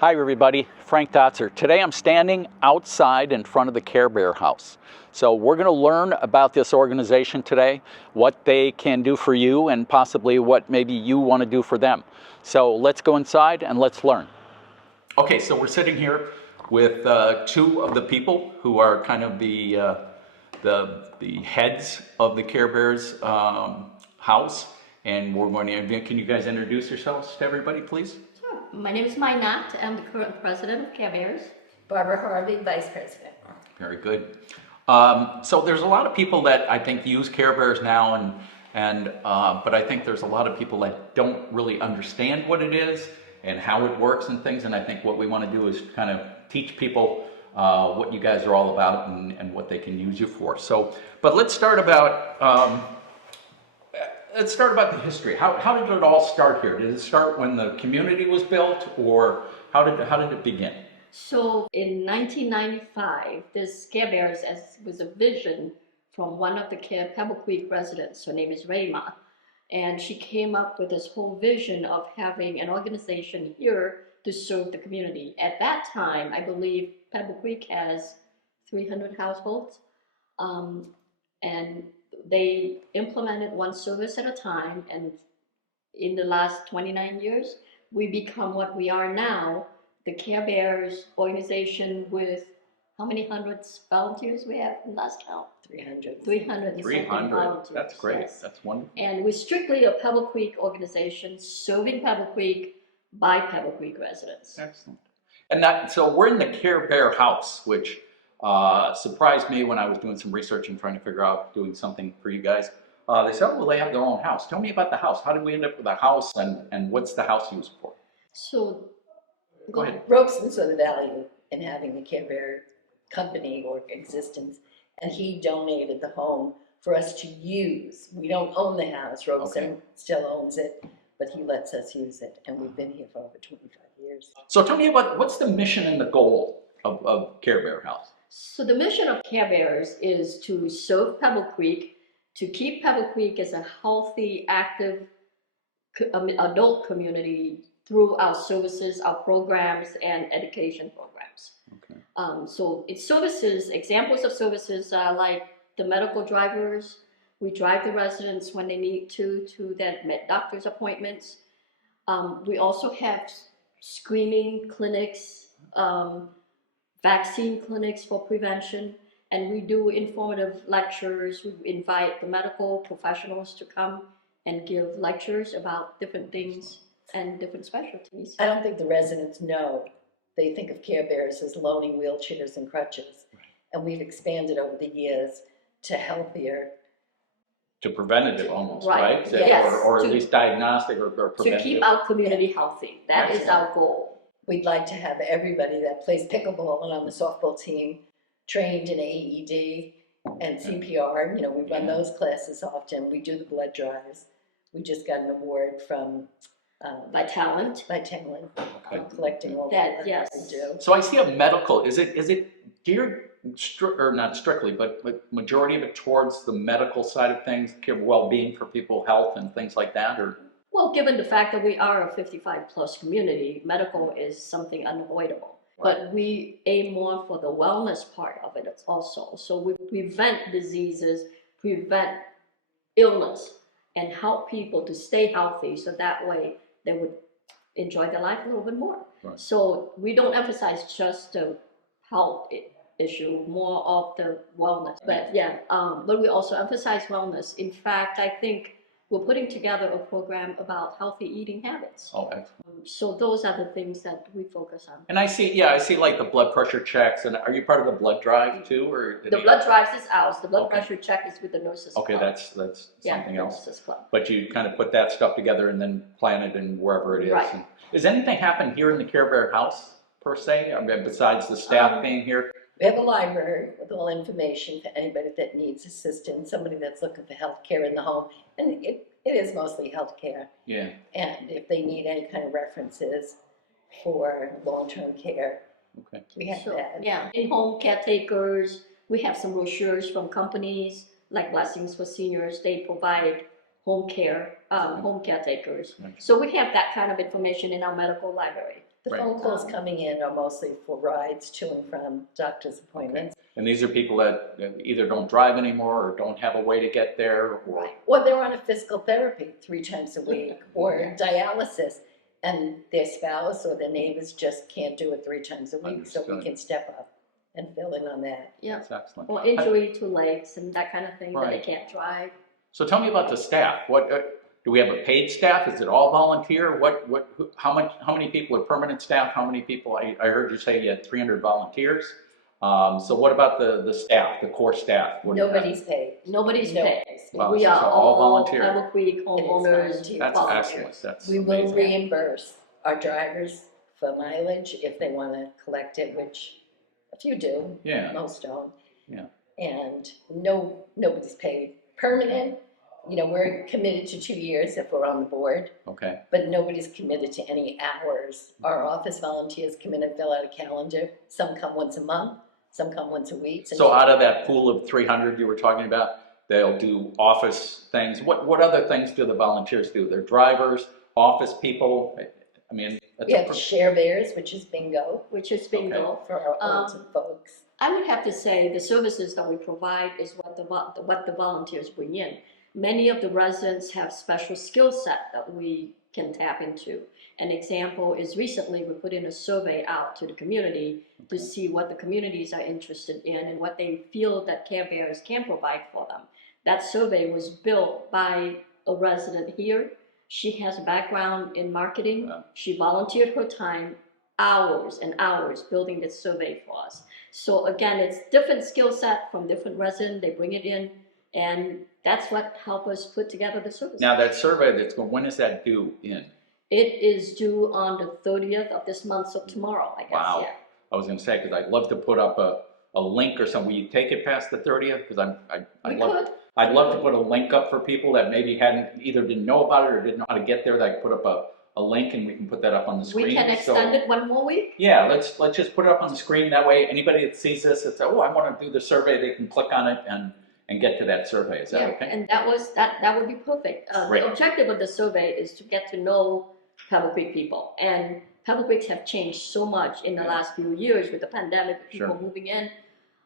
Hi everybody, Frank Dotzer. Today I'm standing outside in front of the Kare Bear house. So we're going to learn about this organization today, what they can do for you, and possibly what maybe you want to do for them. So let's go inside and let's learn. Okay, so we're sitting here with two of the people who are kind of the heads of the Kare Bears house. And we're going to, can you guys introduce yourselves to everybody, please? Sure. My name is Mai Nat. I'm the current president of Kare Bears. Barbara Harvey, vice president. Very good. So there's a lot of people that I think use Kare Bears now, but I think there's a lot of people that don't really understand what it is and how it works and things. And I think what we want to do is kind of teach people what you guys are all about and what they can use you for. So, but let's start about the history. How did it all start here? Did it start when the community was built, or how did it begin? So in 1995, this Kare Bears was a vision from one of the Pebble Creek residents. Her name is Rayma, and she came up with this whole vision of having an organization here to serve the community. At that time, I believe Pebble Creek has 300 households, and they implemented one service at a time, and in the last 29 years, we become what we are now, the Kare Bears organization, with how many hundreds volunteers we have in last count? 300. 300 volunteers. That's great. Yes. That's wonderful. And we're strictly a Pebble Creek organization serving Pebble Creek by Pebble Creek residents. Excellent. And so we're in the Kare Bear house, which surprised me when I was doing some research and trying to figure out doing something for you guys. They said, oh, well, they have their own house. Tell me about the house. How did we end up with a house, and what's the house used for? So, go ahead. Robeson saw the value in having the Kare Bear company or existence, and he donated the home for us to use. We don't own the house. Robeson still owns it, but he lets us use it, and we've been here for over 25 years. So tell me about what's the mission and the goal of Kare Bear House? So the mission of Kare Bears is to serve Pebble Creek, to keep Pebble Creek as a healthy, active adult community through our services, our programs, and education programs. Okay. So it's services, examples of services like the medical drivers. We drive the residents when they need to their doctor's appointments. We also have screening clinics, vaccine clinics for prevention, and we do informative lectures. We invite the medical professionals to come and give lectures about different things and different specialties. I don't think the residents know. They think of Kare Bears as loaning wheelchairs and crutches, and we've expanded over the years to healthier. To preventative almost, right? Right? Yes. Or at least diagnostic or preventative. To keep our community healthy. That is our goal. We'd like to have everybody that plays pickleball and on the softball team trained in AED and CPR. You know, we run those classes often. We do the blood drives. We just got an award from Vitalent. Collecting all that. The Yes. we do. So I see a medical. Is it geared or not strictly, but majority of it towards the medical side of things, well-being for people, health and things like that, or? Well, given the fact that we are a 55-plus community, medical is something unavoidable. Right. But we aim more for the wellness part of it also. So we prevent diseases, prevent illness, and help people to stay healthy, so that way they would enjoy their life a little bit more. Right. So we don't emphasize just the health issue, more of the wellness. But but we also emphasize wellness. In fact, I think we're putting together a program about healthy eating habits. Oh, excellent. So those are the things that we focus on. And I see like the blood pressure checks. And are you part of the blood drive too, or? The blood drives is ours. The blood pressure check is with the nurses club. Okay, that's something else. Nurses club. But you kind of put that stuff together and then plan it in wherever it is. Right. And does anything happen here in the Kare Bear house per se? I mean, besides the staff being here? We have a library with all information for anybody that needs assistance, somebody that's looking for health care in the home. And it is mostly health care. Yeah. And if they need any kind of references for long-term care, we have that. Yeah, in-home caretakers, we have some brochures from companies like Blessings for Seniors. They provide home care, home caretakers. So we have that kind of information in our medical library. The Right. phone calls coming in are mostly for rides to and from doctor's appointments. And these are people that either don't drive anymore or don't have a way to get there. Or, Right. Or they're on a physical therapy 3 times a week, or dialysis, and their spouse or their neighbors just can't do it 3 times a week, so we Understood. can step up and fill in on that. Yeah. That's excellent. Or injury to legs and that kind of thing that they Right. can't drive. So tell me about the staff. What do we have a paid staff? Is it all volunteer? How many people are permanent staff? How many people? I heard you say you had 300 volunteers. So what about the staff, the core staff? What do you have? Nobody's paid. Nobody's No. paid. Wow, We so are it's all all volunteer. Pebble Creek homeowners. volunteer. That's volunteers. excellent. That's We will amazing. reimburse our drivers for mileage if they want to collect it, which a few do, Yeah. most don't. Yeah. And nobody's paid. Permanent, we're committed to 2 years if we're on the board, Okay. but nobody's committed to any hours. Our office volunteers come in and fill out a calendar. Some come once a month, some come once a week. So out of that pool of 300 you were talking about, they'll do office things. What other things do the volunteers do? They're drivers, office people. I mean, We have Kare Bears, which is bingo Which is bingo. for our older folks. I would have to say the services that we provide is what the volunteers bring in. Many of the residents have special skill set that we can tap into. An example is recently we put in a survey out to the community to see what the communities are interested in and what they feel that Kare Bears can provide for them. That survey was built by a resident here. She has a background in marketing. Wow. She volunteered her time, hours and hours, building this survey for us. So again, it's different skill set from different residents. They bring it in, and that's what helped us put together the service. Now that survey that's going, when is that due in? It is due on the 30th of this month, so tomorrow, I guess. Wow. Yeah. I was going to say, because I'd love to put up a link or something. Will you take it past the 30th? Because I'd love to put a link up for people that maybe didn't know about it or didn't know how to get there. That I could put up a link and we can put that up on the screen. We can extend it one more week. Yeah, let's just put it up on the screen. That way, anybody that sees this, it's I want to do the survey. They can click on it and get to that survey. Is that okay? And that would be perfect. Great. The objective of the survey is to get to know Pebble Creek people, and Pebble Creeks have changed so much in the last few years with the pandemic, people moving in.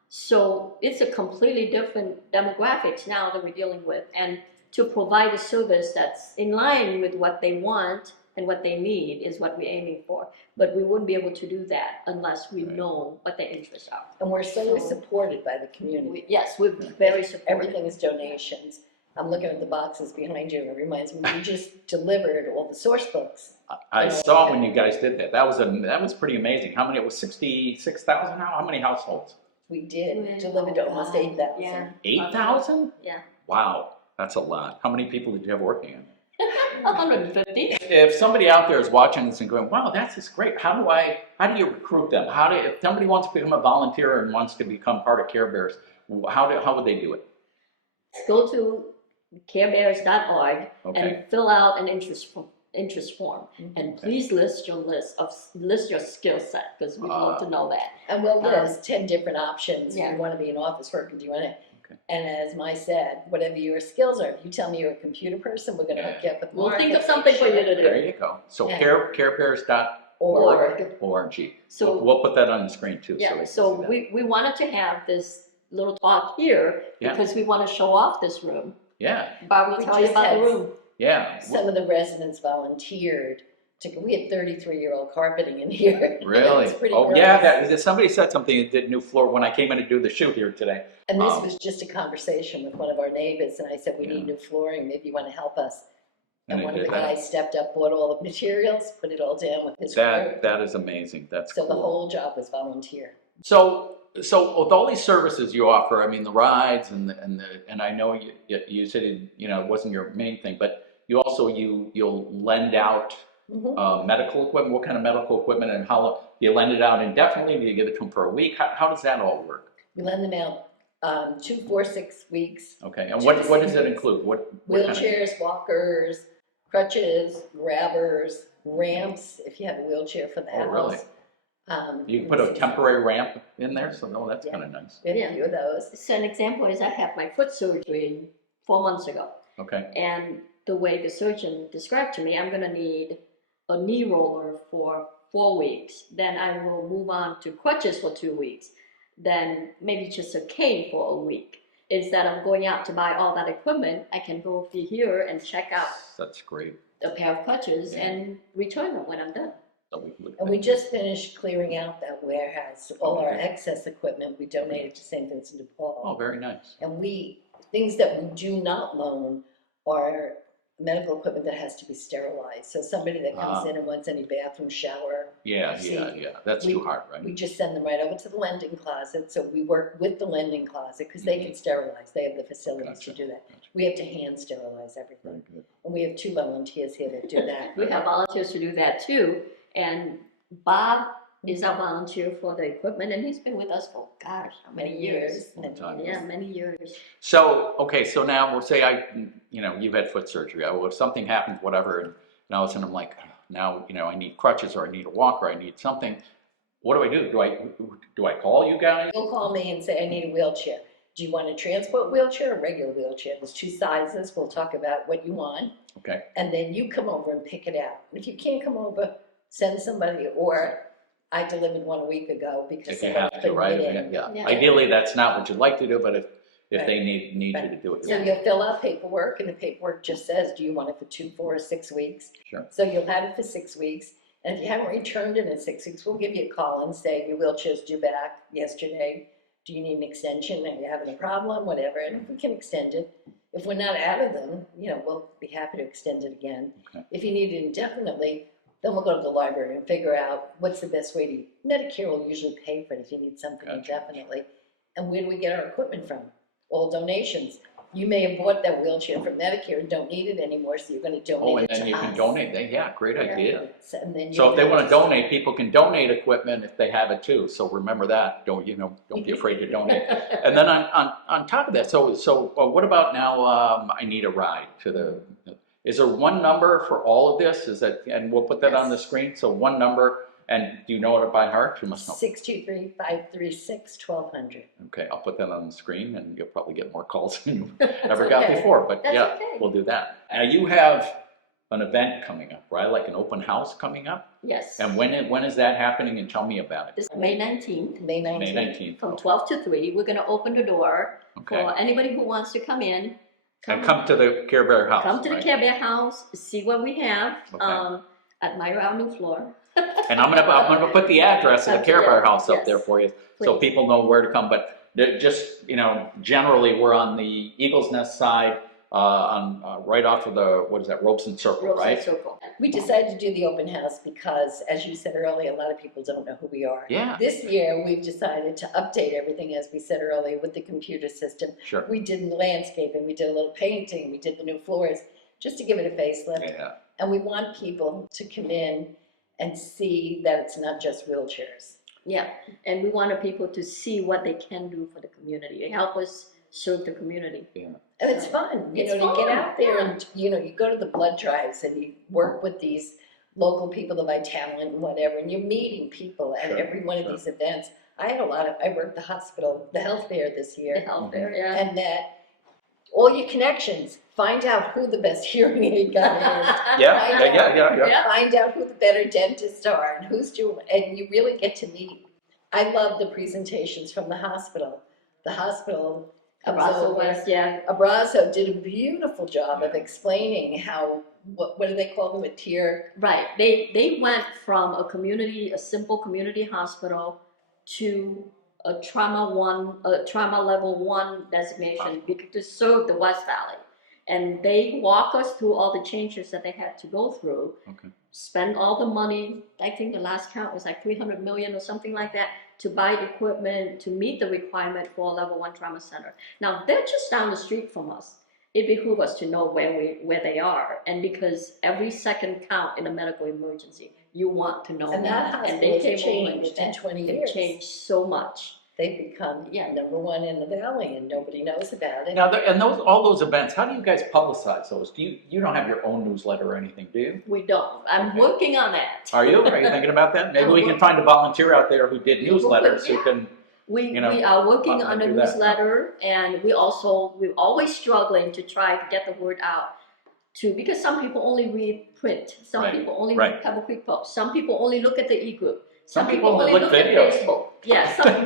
So it's a completely different demographics now that we're dealing with, and to provide a service that's in line with what they want and what they need is what we're aiming for. But we wouldn't be able to do that unless we know what their interests are. And we're so supported by the community. Yes, we're very supportive. Everything is donations. I'm looking at the boxes behind you, and it reminds me, we just delivered all the source books. I saw when you guys did that. That was pretty amazing. How many? It was 66,000 now. How many households? We did deliver to almost 8,000. Yeah. 8,000? Yeah. Wow, that's a lot. How many people did you have working on it? 150. If somebody out there is watching this and going, wow, that's just great. How do you recruit them? If somebody wants to become a volunteer and wants to become part of Kare Bears, how would they do it? Go to carebears.org and fill out an interest form, and please list your skill set, because we'd love to know that. And we'll list 10 different options. Yeah. Do you want to be an office worker? Do you want to? And as Mai said, whatever your skills are, if you tell me you're a computer person, we're going to hook you up with We'll Mark think of and something for you to do. There you go. So Yeah. carebears.org. So we'll put that on the screen too. yeah, we so can see that. we wanted to have this little talk here because we want to show off this room. Yeah. Bob will We tell you just about had the room. Yeah. Some of the residents volunteered. We had 33-year-old carpeting in here. Really? It's pretty Oh gross. yeah. Somebody said something that did new floor when I came in to do the shoot here today. And this was just a conversation with one of our neighbors, and I said, we need new flooring, maybe you want to help us. And they one of the did that. guys stepped up, bought all the materials, put it all down with his crew. That is amazing. That's So cool. the whole job was volunteer. So with all these services you offer, I mean the rides and I know you said it wasn't your main thing, but you also you'll lend out medical equipment. What kind of medical equipment, and how long do you lend it out indefinitely? Do you give it to them for a week? How does that all work? We lend them out 2, 4, 6 weeks. Okay, and what does that include? What Wheelchairs, walkers, crutches, grabbers, ramps, if you have a wheelchair for the house. Really? You can put a temporary ramp in there, so that's kind of nice. We have a few of those. So an example is I had my foot surgery 4 months ago. Okay. And the way the surgeon described to me, I'm going to need a knee roller for 4 weeks. Then I will move on to crutches for 2 weeks. Then maybe just a cane for a week. Instead of going out to buy all that equipment, I can go over here and check out That's great. a pair of crutches and return them when I'm done. And we just finished clearing out that warehouse. All our excess equipment, we donated to St. Vincent de Paul. Oh, very nice. And things that we do not loan are medical equipment that has to be sterilized. So somebody that comes in and wants any bathroom, shower. Yeah. That's too hard, right? We just send them right over to the lending closet. So we work with the lending closet because they can sterilize. They have the facilities to do that. We have to hand sterilize everything. And we have 2 volunteers here that do that. We have volunteers to do that too. And Bob is our volunteer for the equipment, and he's been with us for, gosh, how many years? Yeah, many years. So, okay, so now we'll say you've had foot surgery. Well, if something happens, whatever, and all of a sudden I'm like, now, I need crutches, or I need a walker, I need something. What do I do? Do I call you guys? You'll call me and say, I need a wheelchair. Do you want a transport wheelchair or a regular wheelchair? There's 2 sizes. We'll talk about what you want. Okay. And then you come over and pick it out. If you can't come over, send somebody, or I delivered one a week ago because if you have to, right? Yeah. Ideally, that's not what you'd like to do, but if they need you to do it. So you'll fill out paperwork, and the paperwork just says, do you want it for 2, 4, or 6 weeks? Sure. So you'll have it for 6 weeks. And if you haven't returned it in 6 weeks, we'll give you a call and say, your wheelchair's due back yesterday. Do you need an extension? Are you having a problem? Whatever. And if we can extend it, if we're not out of them, we'll be happy to extend it again. Okay. If you need it indefinitely, then we'll go to the library and figure out what's the best way to. Medicare will usually pay for it if you need something indefinitely. And where do we get our equipment from? All donations. You may have bought that wheelchair from Medicare and don't need it anymore, so you're going to donate it to us. And then you can donate. Yeah, great idea. So if they want to donate, people can donate equipment if they have it too. So remember that. Don't be afraid to donate. And then on top of that, so what about now? I need a ride to the. Is there one number for all of this? And we'll put that on the screen. So one number. And do you know it by heart? You must know. 623-536-1200. Okay, I'll put that on the screen, and you'll probably get more calls than you ever got before. But we'll do that. Now you have an event coming up, right? Like an open house coming up. Yes. And when is that happening? And tell me about it. This May 19th. May 19th. May 19th. From 12 to 3. We're going to open the door for anybody who wants to come in. Come to the Kare Bear house. Come to the Kare Bear house. See what we have. Admire our new floor. And I'm gonna put the address of the Kare Bear house up there for you, so people know where to come. But just generally, we're on the Eagle's Nest side, right off of the Robeson Circle, right? Circle. We decided to do the open house because, as you said earlier, a lot of people don't know who we are. Yeah. This year, we've decided to update everything, as we said earlier, with the computer system. Sure. We did landscaping, we did a little painting, we did the new floors, just to give it a facelift. Yeah. And we want people to come in and see that it's not just wheelchairs. Yeah, and we wanted people to see what they can do for the community, help us serve the community. Yeah. And it's fun, to get out there and, you go to the blood drives and you work with these local people, the Vitalent and whatever, and you're meeting people at every one of these events. I worked the hospital, the health fair this year. The health fair, yeah. And that all your connections, find out who the best hearing aid guy is. Yeah. Find out who the better dentists are and who's doing, and you really get to meet. I love the presentations from the hospital. The hospital Abrazo did a beautiful job of explaining how, what do they call them, a tier? Right, they went from a simple community hospital to a trauma level 1 designation to serve the West Valley. And they walk us through all the changes that they had to go through, spend all the money. I think the last count was like $300 million or something like that to buy equipment to meet the requirement for a level 1 trauma center. Now they're just down the street from us. It behooves us to know where they are, and because every second count in a medical emergency, you want to know. And that hospital has changed in 20 years. It changed so much. They've become number 1 in the valley, and nobody knows about it. Now, all those events, how do you guys publicize those? You don't have your own newsletter or anything, do you? We don't. I'm working on that. Are you? Are you thinking about that? Maybe we can find a volunteer out there who did newsletters who can. We are working on a newsletter, and we're always struggling to try to get the word out. because some people only read print, some Right, people only right. read Pebble Creek Post, some people only look at the e-group, Some people only look look videos. at Facebook. Yeah, some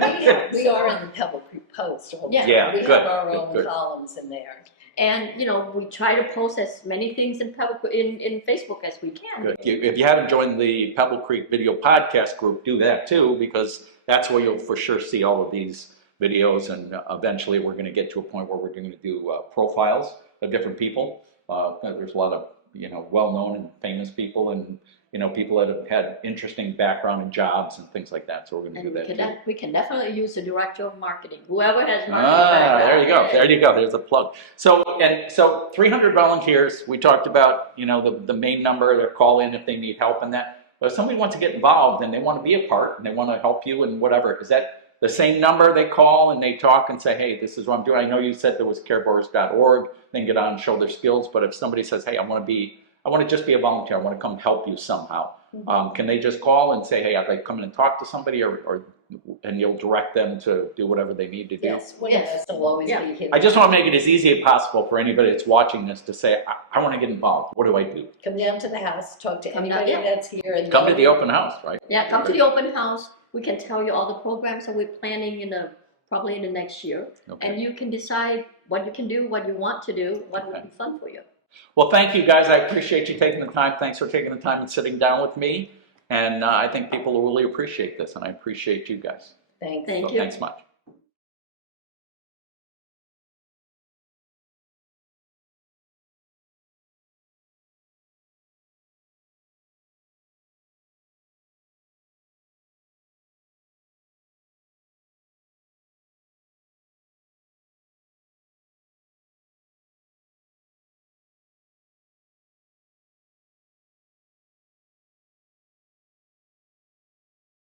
We are in the Pebble Creek Post all the Yeah. time. Yeah, We good, have our good, own good. columns in there. And, you know, we try to post as many things in in Facebook as we can. Good. If you haven't joined the Pebble Creek Video Podcast group, do that too, because that's where you'll for sure see all of these videos. And eventually we're going to get to a point where we're going to do profiles of different people. There's a lot of, you know, well-known and famous people, and, you know, people that have had interesting background and jobs and things like that. So we're going to do that too. We can definitely use the director of marketing, whoever has marketing Ah, there background. you go. There you go. There's a plug. So 300 volunteers. We talked about, you know, the main number to call in if they need help in that. But if somebody wants to get involved and they want to be a part and they want to help you and whatever, is that the same number they call and they talk and say, hey, this is what I'm doing? I know you said there was carebears.org. They can get on and show their skills. But if somebody says, hey, I want to just be a volunteer. I want to come help you somehow. Can they just call and say, hey, I'd like to come in and talk to somebody, and you'll direct them to do whatever they need to do? Yes, one of us will always be here. I just want to make it as easy as possible for anybody that's watching this to say, I want to get involved. What do I do? Come down to the house, talk to Come anybody down, yeah. that's here. And Come to the open house, right? Yeah, come to the open house. We can tell you all the programs that we're planning probably in the next year. Okay. And you can decide what you can do, what you want to do, what would be fun for you. Well, thank you guys. I appreciate you taking the time. Thanks for taking the time and sitting down with me. And I think people will really appreciate this, and I appreciate you guys. Thanks. Thank So you. thanks much.